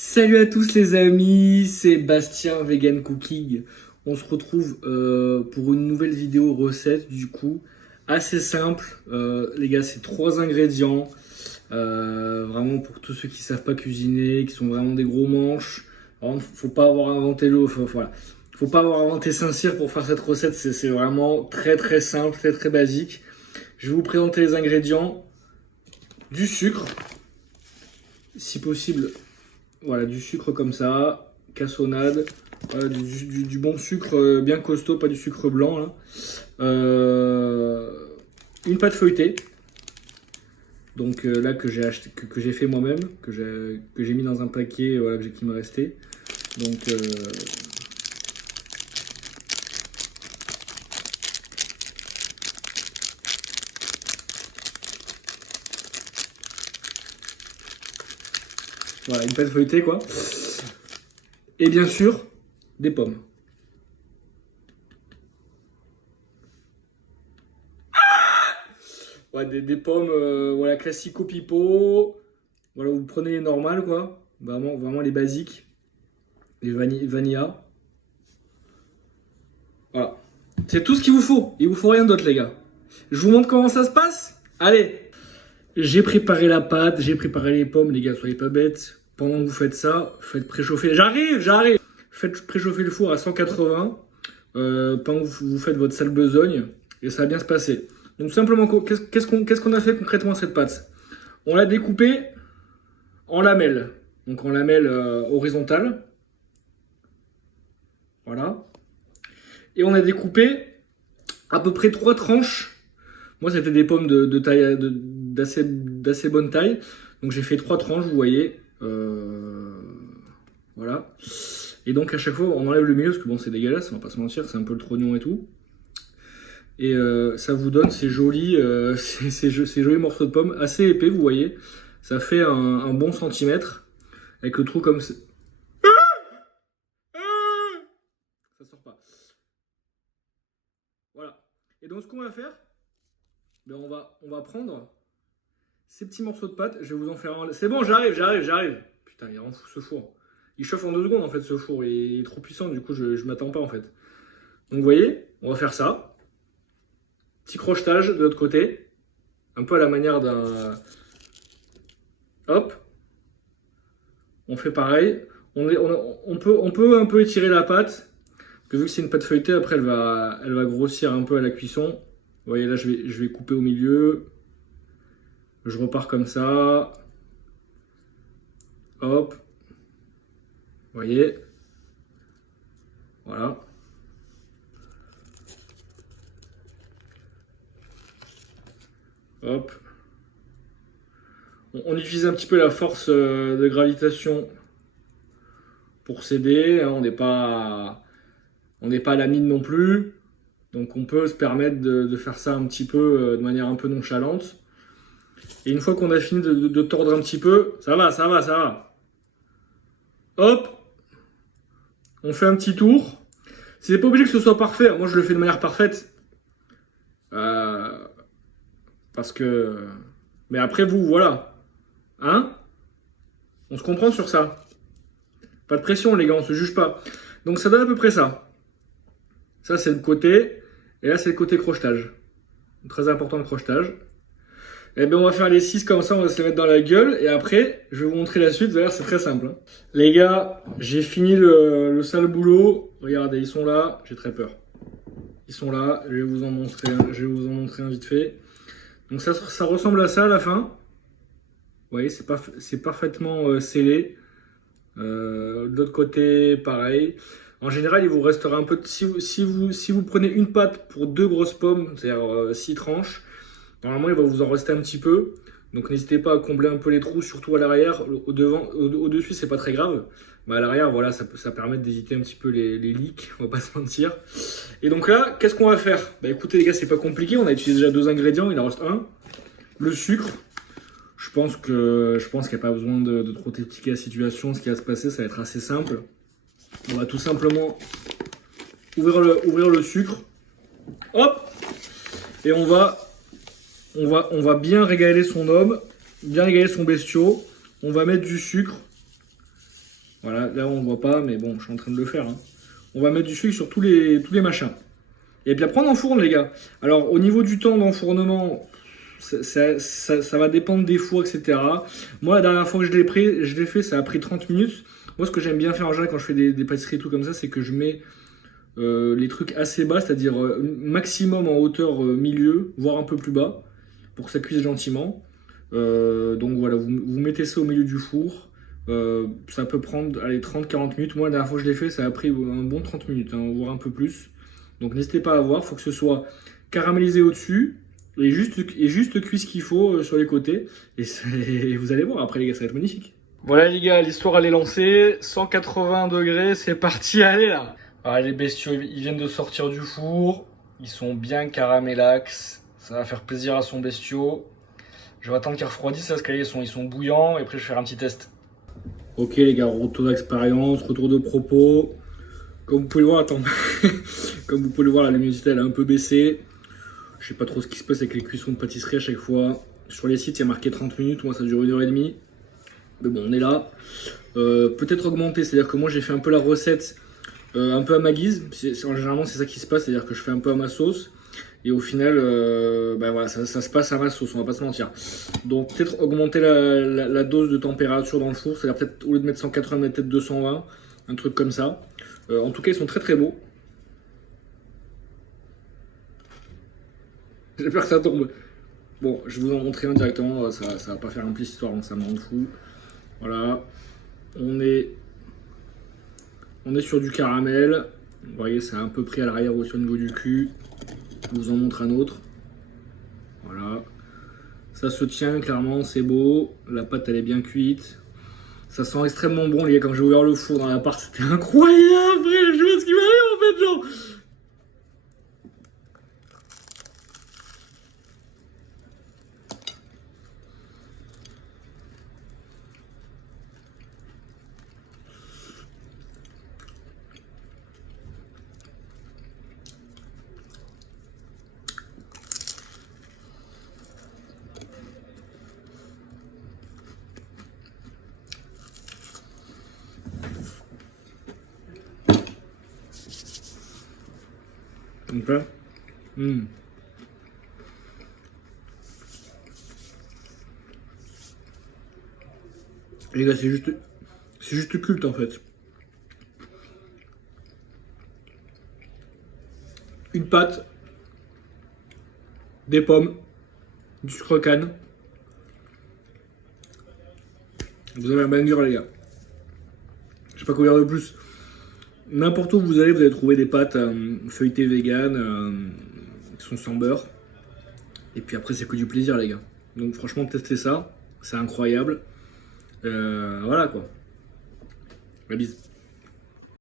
Salut à tous les amis, c'est Bastien Vegan Cooking. On se retrouve pour une nouvelle vidéo recette du coup assez simple. Les gars, c'est 3 ingrédients. Vraiment pour tous ceux qui savent pas cuisiner, qui sont vraiment des gros manches. Alors, faut pas avoir inventé l'eau, voilà. Faut pas avoir inventé Saint-Cyr pour faire cette recette. C'est vraiment très très simple, très très basique. Je vais vous présenter les ingrédients. Du sucre, si possible. Voilà, du sucre comme ça, cassonade, voilà, du bon sucre bien costaud, pas du sucre blanc là. Une pâte feuilletée, donc là que j'ai acheté, que j'ai fait moi-même, que j'ai mis dans un paquet, voilà, qui me restait. Donc voilà, une pâte feuilletée quoi. Et bien sûr, des pommes. Ouais, des pommes, voilà, classico pipo. Voilà, vous prenez les normales, quoi. Vraiment, vraiment les basiques. Les vanilla. Voilà. C'est tout ce qu'il vous faut. Il vous faut rien d'autre, les gars. Je vous montre comment ça se passe. Allez. J'ai préparé la pâte, j'ai préparé les pommes, les gars, soyez pas bêtes. Pendant que vous faites ça, faites préchauffer. J'arrive. Faites préchauffer le four à 180 pendant que vous faites votre sale besogne et ça va bien se passer. Donc simplement, qu'est-ce qu'on a fait concrètement à cette pâte? On l'a découpée en lamelles. Donc en lamelles horizontales. Voilà. Et on a découpé à peu près 3 tranches. Moi, c'était des pommes de taille d'assez bonne taille. Donc j'ai fait 3 tranches, vous voyez. Voilà. Et donc à chaque fois, on enlève le milieu parce que bon, c'est dégueulasse, on va pas se mentir, c'est un peu le trognon et tout. Et ça vous donne ces jolis, ces jolis morceaux de pommes assez épais, vous voyez. Ça fait un bon centimètre avec le trou comme ça. Ça sort pas. Voilà. Et donc ce qu'on va faire, ben on va prendre ces petits morceaux de pâte. Je vais vous en faire un. C'est bon, j'arrive. Putain, il rend fou ce four. Il chauffe en 2 secondes en fait ce four. Il est trop puissant, du coup je m'attends pas en fait. Donc vous voyez, on va faire ça. Petit crochetage de l'autre côté. Un peu à la manière d'un. Hop. On fait pareil. On peut un peu étirer la pâte. Que vu que c'est une pâte feuilletée, après elle va grossir un peu à la cuisson. Vous voyez là, je vais couper au milieu. Je repars comme ça. Hop. Vous voyez. Voilà. Hop. On utilise un petit peu la force de gravitation pour s'aider. Hein, on n'est pas à la mine non plus. Donc on peut se permettre de faire ça un petit peu de manière un peu nonchalante. Et une fois qu'on a fini de tordre un petit peu, ça va. Hop, on fait un petit tour. C'est pas obligé que ce soit parfait. Moi je le fais de manière parfaite. Parce que... Mais après vous, voilà. Hein? On se comprend sur ça. Pas de pression les gars, on se juge pas. Donc ça donne à peu près ça. Ça c'est le côté. Et là c'est le côté crochetage. Très important le crochetage. Et bien on va faire les 6 comme ça, on va se les mettre dans la gueule. Et après, je vais vous montrer la suite. D'ailleurs c'est très simple. Hein. Les gars, j'ai fini le sale boulot. Regardez, ils sont là. J'ai très peur. Ils sont là. Je vais vous en montrer un vite fait. Donc ça ressemble à ça à la fin. Vous voyez, c'est parfaitement scellé. De l'autre côté, pareil. En général, il vous restera un peu de... Si vous prenez une pâte pour 2 grosses pommes, c'est-à-dire 6 tranches, normalement, il va vous en rester un petit peu. Donc n'hésitez pas à combler un peu les trous, surtout à l'arrière. Au-dessus, c'est pas très grave. Mais à l'arrière, voilà, ça permet d'éviter un petit peu les leaks, on va pas se mentir. Et donc là, qu'est-ce qu'on va faire? Bah écoutez les gars, c'est pas compliqué. On a utilisé déjà 2 ingrédients, il en reste un. Le sucre. Je pense qu'il n'y a pas besoin de trop t'expliquer la situation. Ce qui va se passer, ça va être assez simple. On va tout simplement ouvrir le sucre. Hop! Et on va bien régaler son homme, bien régaler son bestiau. On va mettre du sucre Voilà, là on ne voit pas, mais bon, je suis en train de le faire. Hein. On va mettre du sucre sur tous les machins. Et puis après on enfourne les gars. Alors au niveau du temps d'enfournement, ça va dépendre des fours, etc. Moi la dernière fois que je l'ai fait, ça a pris 30 minutes. Moi ce que j'aime bien faire en général quand je fais des pâtisseries et tout comme ça, c'est que je mets les trucs assez bas, c'est-à-dire maximum en hauteur milieu, voire un peu plus bas, pour que ça cuise gentiment. Donc voilà, vous mettez ça au milieu du four. Ça peut prendre allez, 30-40 minutes. Moi, la dernière fois que je l'ai fait, ça a pris un bon 30 minutes, hein, voire un peu plus. Donc n'hésitez pas à voir, il faut que ce soit caramélisé au-dessus et juste cuit ce qu'il faut sur les côtés. Et vous allez voir, après les gars, ça va être magnifique. Voilà les gars, l'histoire elle est lancée. 180 degrés, c'est parti, allez là. Alors, les bestiaux, ils viennent de sortir du four. Ils sont bien caramélax. Ça va faire plaisir à son bestiau. Je vais attendre qu'ils refroidissent parce qu'ils sont bouillants et après je vais faire un petit test. Ok les gars, retour d'expérience, retour de propos. Comme vous pouvez le voir, attends. Comme vous pouvez le voir, la luminosité elle a un peu baissé. Je sais pas trop ce qui se passe avec les cuissons de pâtisserie à chaque fois. Sur les sites, il y a marqué 30 minutes, moi ça dure 1h30. Mais bon, on est là. Peut-être augmenter, c'est-à-dire que moi j'ai fait un peu la recette un peu à ma guise. Généralement c'est ça qui se passe, c'est-à-dire que je fais un peu à ma sauce. Et au final, bah voilà, ça se passe à ma sauce, on va pas se mentir. Donc peut-être augmenter la dose de température dans le four, c'est-à-dire peut-être au lieu de mettre 180, mettre peut-être 220, un truc comme ça. En tout cas, ils sont très très beaux. J'ai peur que ça tombe. Bon, je vais vous en montrer un directement, ça va pas faire un pli histoire, donc ça me rend fou. Voilà, on est sur du caramel. Vous voyez, c'est un peu pris à l'arrière aussi au niveau du cul. Je vous en montre un autre. Voilà. Ça se tient clairement, c'est beau. La pâte elle est bien cuite. Ça sent extrêmement bon les gars. Quand j'ai ouvert le four dans l'appart, c'était incroyable, frère. Je vois ce qui m'arrive en fait, genre. Donc là. Les gars, c'est juste culte en fait. Une pâte, des pommes, du sucre canne. Vous avez un banger les gars. Je sais pas quoi dire de plus. N'importe où vous allez trouver des pâtes feuilletées vegan qui sont sans beurre. Et puis après, c'est que du plaisir, les gars. Donc franchement, testez ça. C'est incroyable. Voilà quoi. La bise.